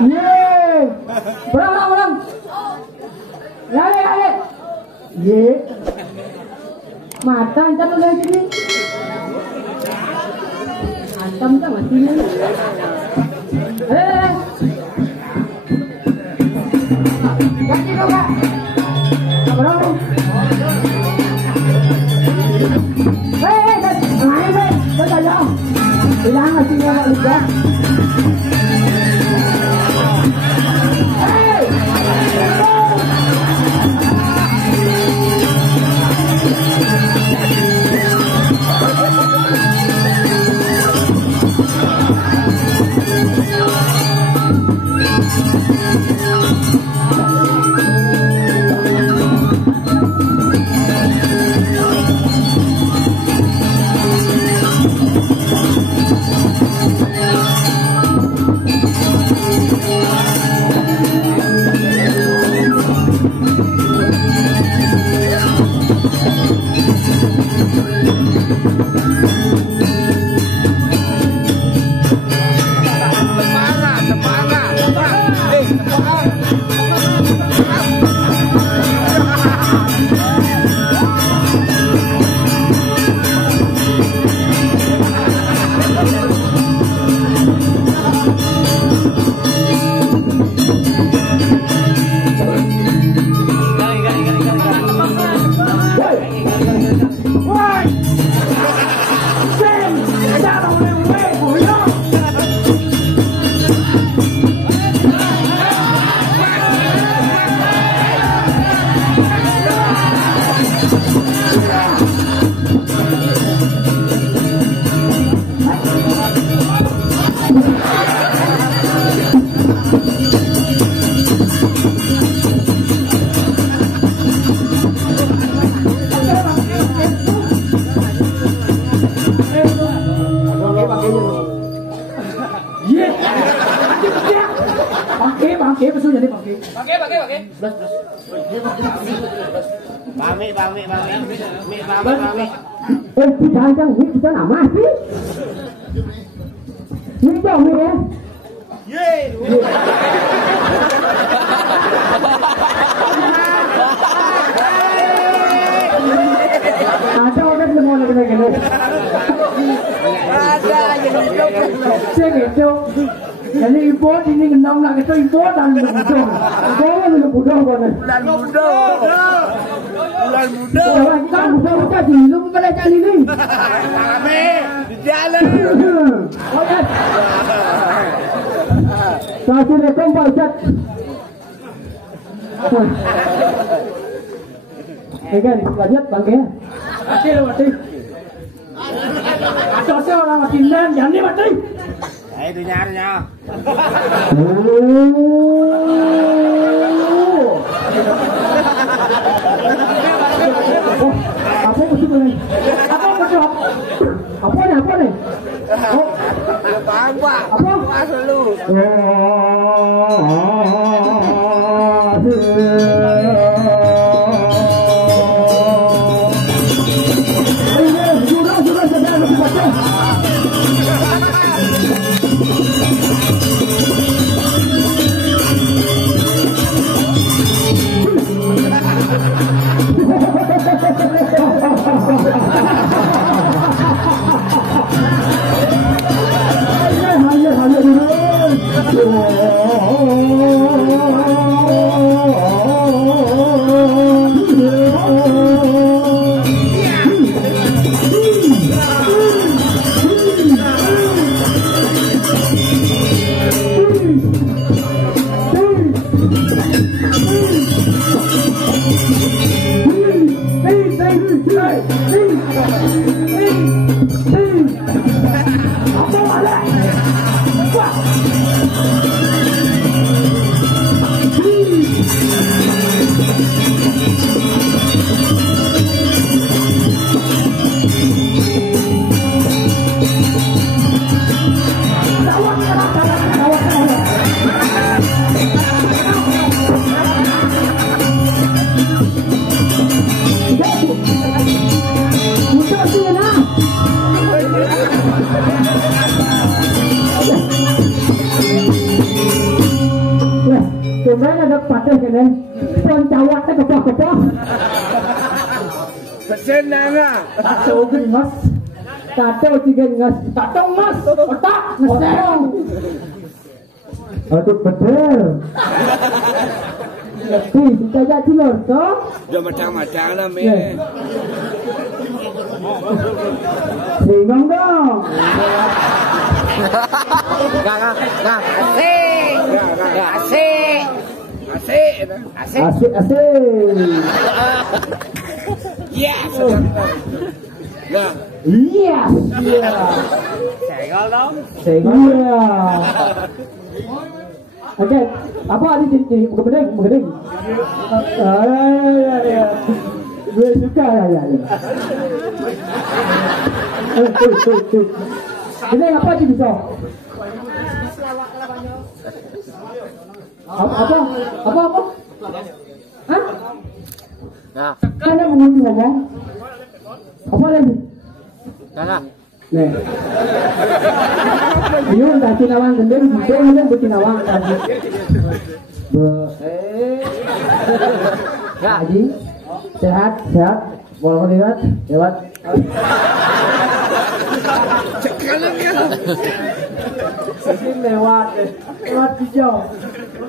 Ye. Ulang. Lale. Ye. Mata antam lagi ni. Antam tak mati ni. Ganti kau kak. Berapa? Hilang hati orang lupa. Bangke, besul jadi bangke. Bangke. Belas. Bami. Jangan, kita nama sih. Ini jauh ni ya. Yeay. Ada orang semua lagi. Ada yang itu. Jadi ibu ini kenal nak kita ibu dan muda. Muda kan? Bulan muda. Kita muda dulu pada kali ini. Kami di jalan. Assalamualaikum Pak Ustaz. Kan, lanjut bangke. Mati. Atau orang mati dan jangan mati. Itu nyarnya. Apa maksud ini? Apa nih? Apa lu? Apa malah? Wah. patah kene. Pon cawat ke kepah-kepah. Pesen nana. Tato ngas. Tato tiga ngas. Tato ngas. Otak ngeseng. Aduh betul. Tapi kita jadi cilor toh. Dia macam-macam lah me. Singong dong. Asik. Yes. Nah. Yes. Senggol dong. Senggol. Oke, apa tadi jadi begeding? Ya. Gue suka ya. Tuh. Ini apa sih bisa? Apa? Hah? Nah. Kan yang ngomong. Apa lagi? Nah. Nih. Yun dah tinawang gendeng, gendeng bertinawang tadi. Haji, sehat. Boleh lihat, lewat. Sekarang ya. Ini lewat hijau.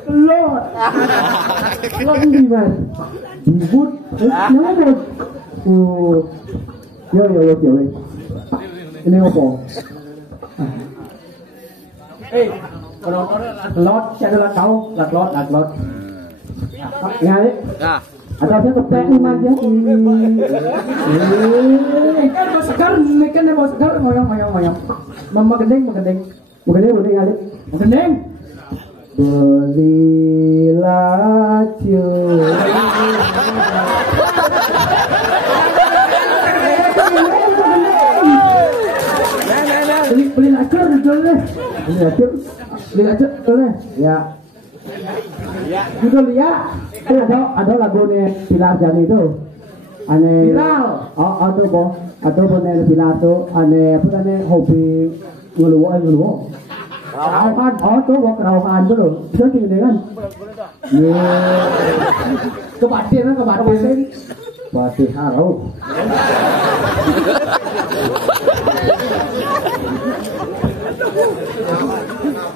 Lewat ini mas. Dibut, nyamut. Yo. Ini apa? Lot, saya adalah kau, lot. Ingat ya? Nah. Ada yang kepek lima aja. Kan mau segar, ngoyong. Mama gendeng. Boleh kali. Gendeng. Belilah cium. Beli lacur boleh. Beli lacur boleh. Ya. Judul ya. Ada lagunya Pilar Jani itu. Ane Pilar. Atau bener Pilar tuh ane apa namanya hobi ngeluwo. Rauhan, tuh rauhan tuh loh. Bisa tinggal kan? Iya. Kebatin. Batin harau.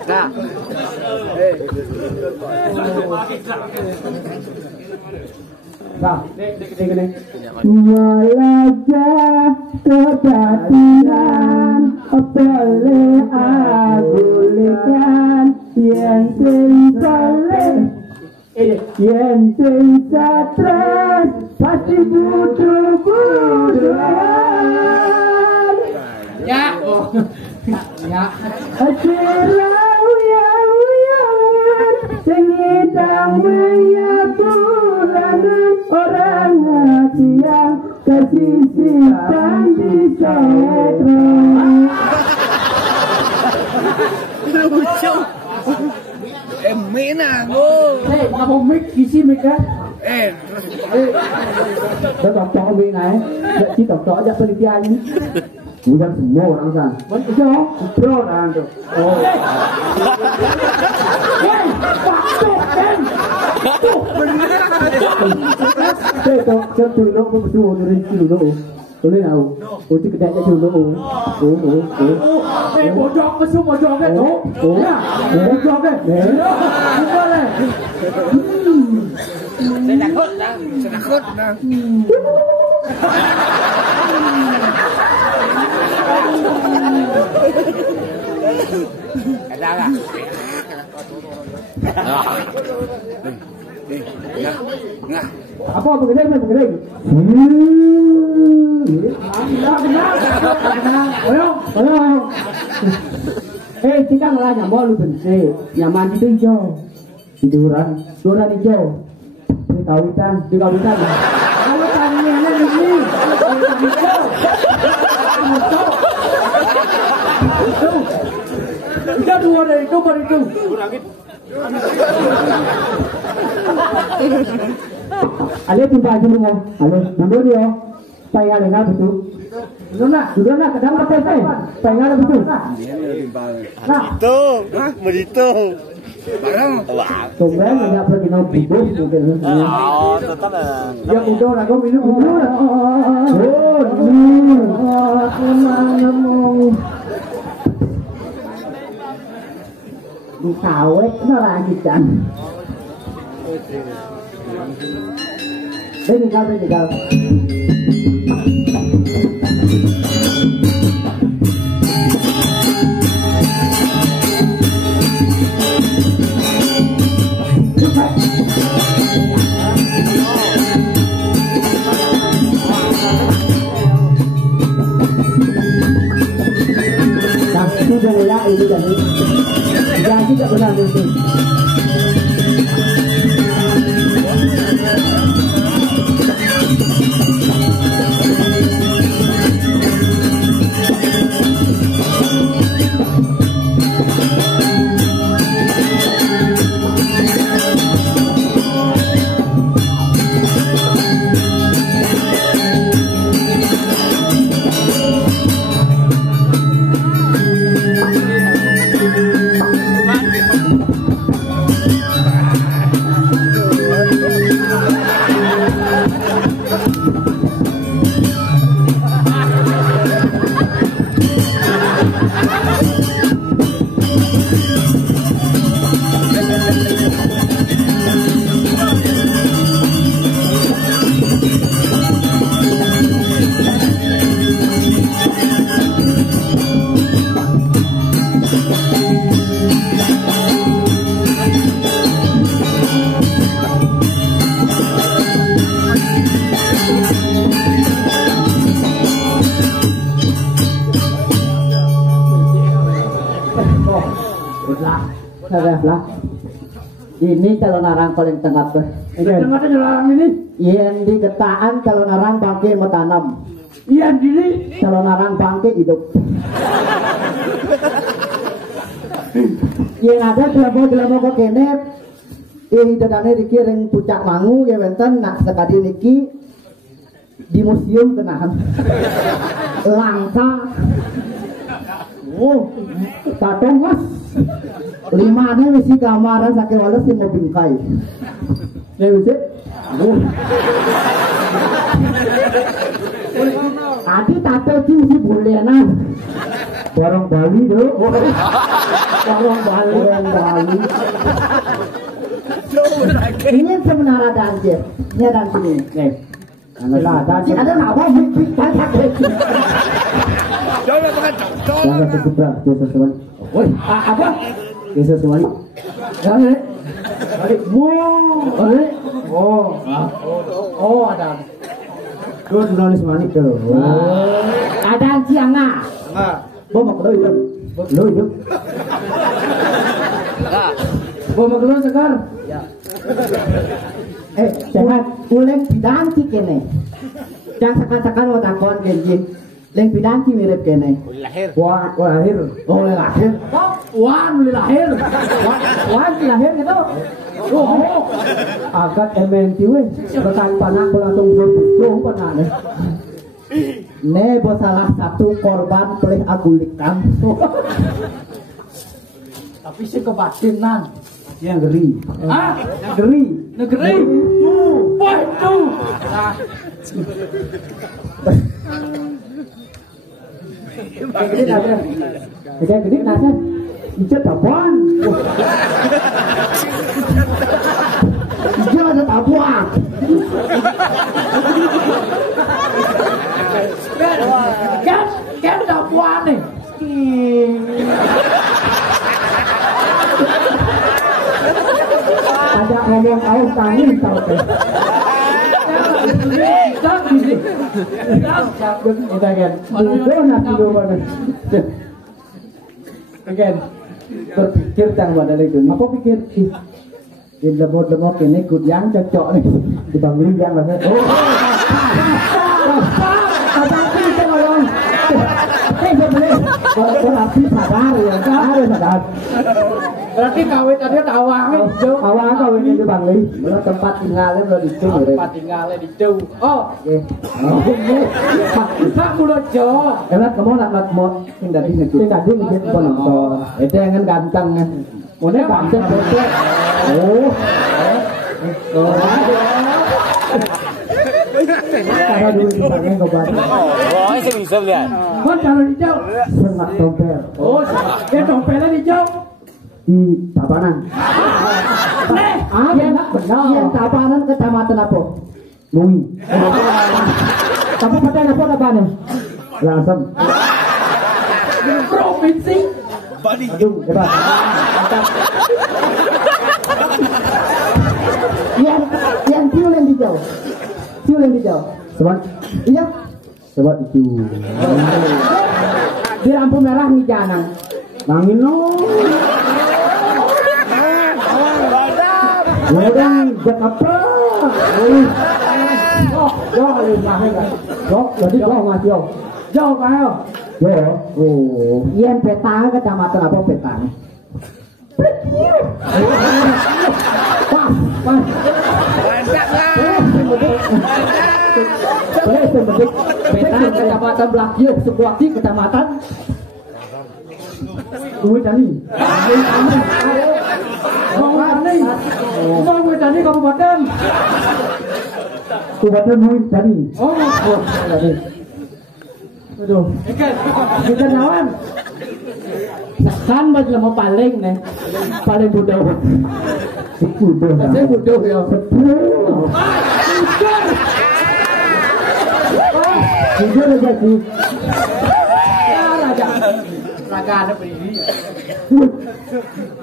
Nah. Nah, ini. Wajah kebatinan boleh agulkan yang stres pasti butuh buduan. Ya. Acerau yang sengitang menyatukan orang hati yang kesisihkan di setro. Lucu. Menang go. Ngapa mic isi mic kan? Tôi đọc cho bên này, chỉ đọc cho penelitian ini. Bukan semua orang san. Betul kan tuh. Oh. Saya dulu betul dari dulu. Boleh tahu. Uji kedai dulu. Bojok mesum bojok kan tuh. Ya. Bojok kan. Boleh. Sedakut dah. Ada lah. Nah. Apa begedeng? Kita ngelah nyambo lu benci. Nyaman itu hijau. Tiduran hijau. Kawitan. Kalau taniannya ini. Hijau. Kita dua dari itu baru itu. Ale timpa aja lu mau. Ale, nambah dia. Pengen ada betul. Sudah nak kadang pakai pengen ada betul. Nah, itu, begitu. Barang. Tumben enggak pergi nobibus mungkin. Oh, tetap Ya udah lah kau minum dulu lah. Di kawet nó lagi kan. Đây kau. Sudah mulai ini jadi tak benar itu. Lah. Ini calon arang paling tengah tuh. Tengah calon ini. Yang di getaan calon arang bangke mau tanam. Yang dini calon arang bangke hidup. Yang ada gelamo kok kene. Hidadane dikiring puncak mangu ya benten nak sekali niki di museum kenahan. Langka. Oh, tatong mas. 5 nih misi kamar sakit walau sih mau bingkai. Ya bisa. Adi tato sih misi bulenan. Warung Bali tuh. Warung Bali. Ini sebenarnya dancer. Ini dan sini. Nih. Lah, dancer ada apa? Jangan makan. Jangan sesudah, sesuatu. Woi, apa? Sesuatu. Jangan. Balik. Balik. Oh, ada. Good nulis manik tuh. Ada siang ah. Bawa ke itu. Lo itu. Bawa ke segar. Ya. Jangan uleng pidanti kene. Jangan sekan-sekan mau takon genji. Leng pidanti mirip kene. lahir. Wah, lahir. Oh, lahir. Wan lahir. Wan lahir gitu. Oh. Agak MNT we. Bekan panang langsung belum pernah nih. Ne salah satu korban pelih agulikan. Tapi sih kebatinan. Yang ngeri. Ah, ngeri. Negeri. Wah, itu. Gede nada. Gede nada. Ijat apaan? Ijat ada tabuan. Kan tabuan nih. Ada ngomong aus tangin tau teh. Kita kan, again, berpikir jangan pada itu. Apa pikir? Di lemot ini yang cocok nih dibanding yang lainnya. Oh, apa sih kita ngomong? Berarti sadar ya, sadar. Berarti kawin tadi awang kawin itu Bang Li. Belum tempat tinggalnya belum dicung. Tempat tinggalnya dicung. Oh, oke. Pak mulut jo. Enak kamu nak mau tinggal di negeri. Tinggal di negeri penonton. Itu yang ganteng kan. Boleh bantu boleh. Oh. Kalau dulu dipakai obat. Oh, ini bisa lihat. Kon kalau hijau. Sengat tompel. Oh, dia dompetnya hijau. Di Tabanan. Enak benar. Yang Tabanan kecamatan apa? Lui. Kabupaten apa namanya? Lasem. Provinsi. Aduh, hebat. Yang tiul yang hijau. Tiul yang hijau. Sobat. Iya. Sobat itu. Di lampu merah nih jangan. Nangin lo. Udah, Jakarta. Gió lên mà hay là gió mà chiều gió phải không gió yên peta kecamatan apa peta peta kecamatan Blakyo sebuah di kecamatan Gue Cani Gue Cani kabupaten Kabupaten Gue Cani aduh kita nawan kan bagi mau paling nih paling bodoh saya bodoh ya jujur aja sih raga ada berdiri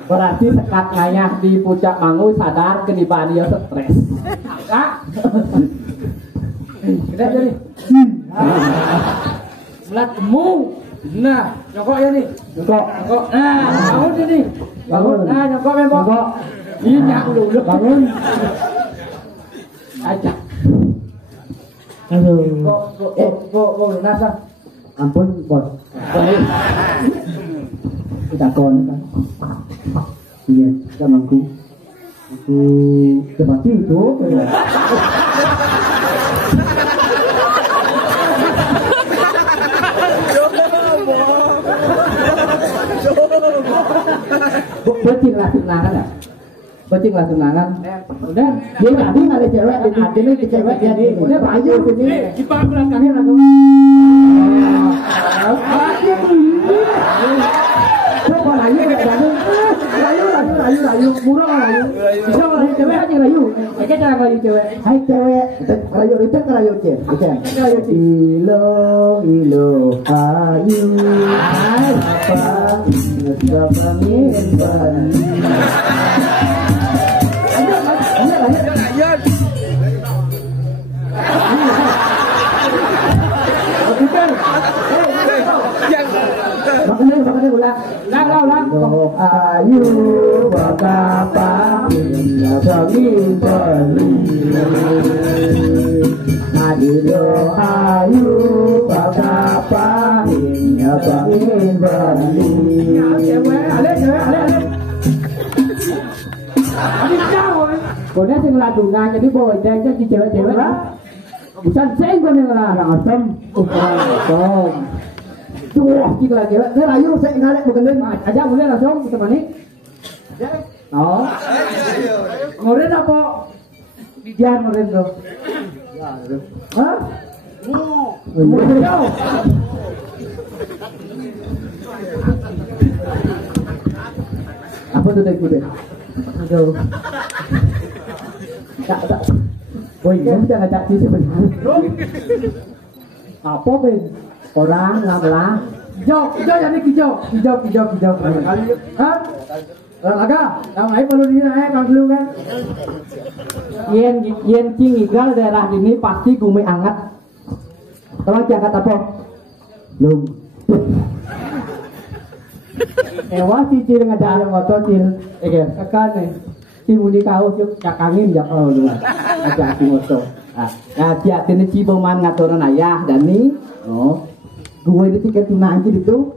berarti sekat ngayah di puncak Mangu sadar kenibaan dia stres kak kita jadi Melat temu. Nah, nyokok ya nih. Nyokok. Nah, bangun sini. Bangun. Nah, nyokok memang. Nyokok. Ini aku dulu bangun. Ajak. Aduh. Kok nasa. Ampun, bos. Kita kon kan. Iya, sama aku seperti itu. Bocinglah tunangan ya, bocinglah tunangan. Udah, dia tadi ada cewek, ada cewek dia di, udah baju sini. Di belakangnya lagu. Coba layu, murah layu. Bisa layu cewek aja layu. Kayak cara layu cewek. Hai cewek, layu itu layu cewek. Ilo, ayu. Apa? Siapa mimpan? Makanya ulang. Ayu bakapa mimpan. Adilo ayu bakapa mimpan. Còn nếu là đủ ngang jadi boy dan jadi cewek-cewek bukan saya bukan yang asam asam tuh kita lagi saya layu saya ngalek bukan dia aja boleh langsung kita mani oh ngoren apa dia ngoren tuh hah apa tuh tadi aduh tak boy ini jangan cakap sebenarnya apa ben orang ngamlah hijau jadi hijau hah agak yang lain perlu dinaik kan dulu kan yen cing igal daerah ini pasti gumi anget tolong jagat apa belum ewa cicil ngajak motor cil sekan nih si mudi kau cuk cakangin jak oh lu ajak si motor nah dia tini ciboman ngatoran ayah dan nih oh gue ini tiket tunangan gitu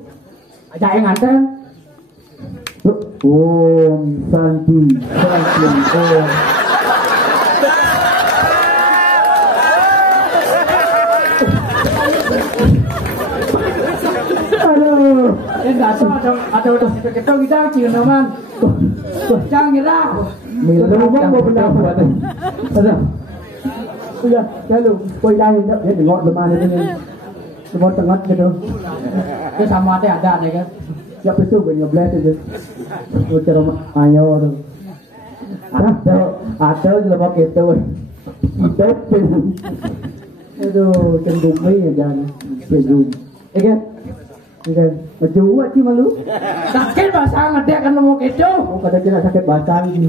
ajak yang nganter Om Santi Om aduh ada kita kita cium naman Jangan ngira. Mila ngomong mau pendapat. Ada. Udah, lalu koi lain ya dengar lemah ini. Semua tengah gitu. Itu sama ada nih kan. Ya betul banyak belas itu. Ucara ayo tu. Ada lemak itu. Itu pun. Aduh, cenderung ni jangan cenderung. Kan? Kan? Macam buat sih malu. Sakit bahasa ngedek kan mau keco. Oh, kadang kira sakit bahasa ini.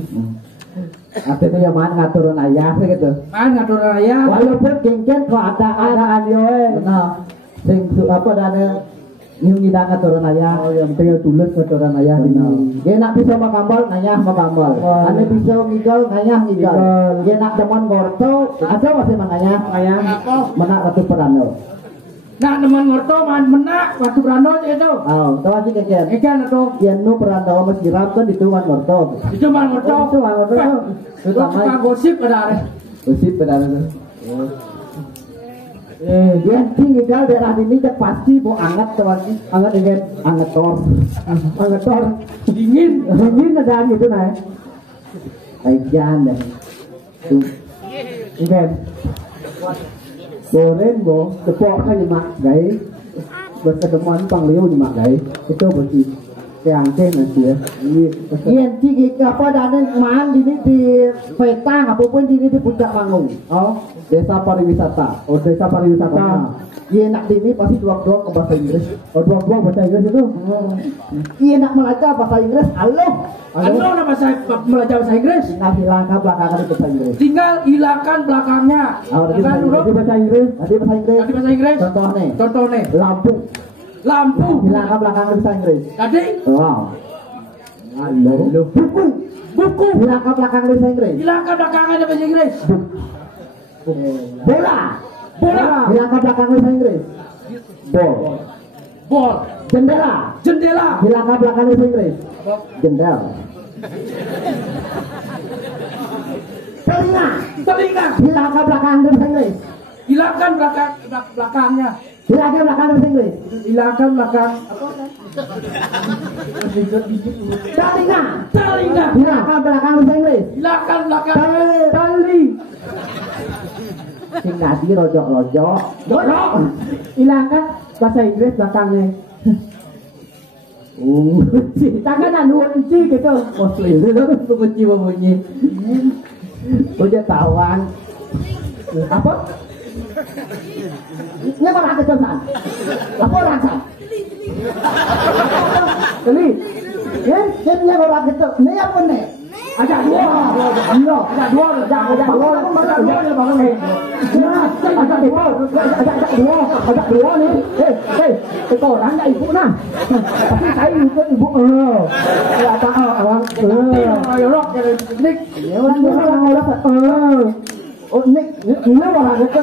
Apa itu yang mana ngaturan ayah gitu. Man ngatur raya. Walaupun genggen kok ada yo. Benar. Sing apa ada yung tidak ngaturan ayah. Oh, yang penting tulis ngaturan ayah ini. Dia nak bisa makambal, ngayah makambal. Ane bisa ngigal, ngayah ngigal. Dia nak demen ngorto, ada masih mangayah, ngayah. Menak ratu perano. Nak teman ngorto man menak waktu berano itu. Oh, tahu sih keken. Ikan itu. Yang nu perano mas dirap kan itu man ngorto. Itu man ngorto. Itu man ngorto. Itu tukang gosip ada. Gosip ada. Dia tinggal daerah ini kan pasti mau anget tuh lagi, anget dengan anget tor, dingin ada gitu nah, ajan deh, tuh, ikan, goreng bo, tepok kan nyemak gay, berketemuan pangliu nyemak gay, itu bersih. Yang nanti ya, iya tiga apa dan mahan di peta apapun di puncak Mangung, oh desa pariwisata, desa pariwisata, iya nak di pasti dua ke bahasa Inggris, dua bahasa Inggris itu, iya nak belajar bahasa Inggris, halo nama saya belajar bahasa Inggris, tinggal hilangkan belakangan itu bahasa Inggris, tinggal hilangkan belakangnya, nanti bahasa Inggris, nanti bahasa Inggris, contoh nih, lampu hilangkan belakang bahasa Inggris. Tadi? Wow. Halo. Buku hilangkan belakang bahasa Inggris. Hilangkan belakangnya bahasa Inggris. Bola hilangkan belakang bahasa Inggris. Bol. Jendela hilangkan belakang bahasa Inggris. Jendel. Telinga hilangkan belakang bahasa Inggris. Hilangkan belakangnya. Hilangkan belakang bahasa Inggris. Hilangkan belakang apa? Telinga. Hilangkan belakang bahasa Inggris. Hilangkan belakang. Tali. Sing nadi rojok. Hilangkan bahasa Inggris belakangnya. Tangan unci gitu. Muslim itu bunyi. Udah tawan. Apa? Ini apa rasa kesan? Apa rasa? Teli. Ya, ini orang itu. Ini apa nih? Ada dua. Ada dua. Ada dua nih. Itu orangnya ibu nah. Tapi saya ibu. Ya apa orang? Ya orang. Nik. Ya orang. Oh, nik. Ini orang itu.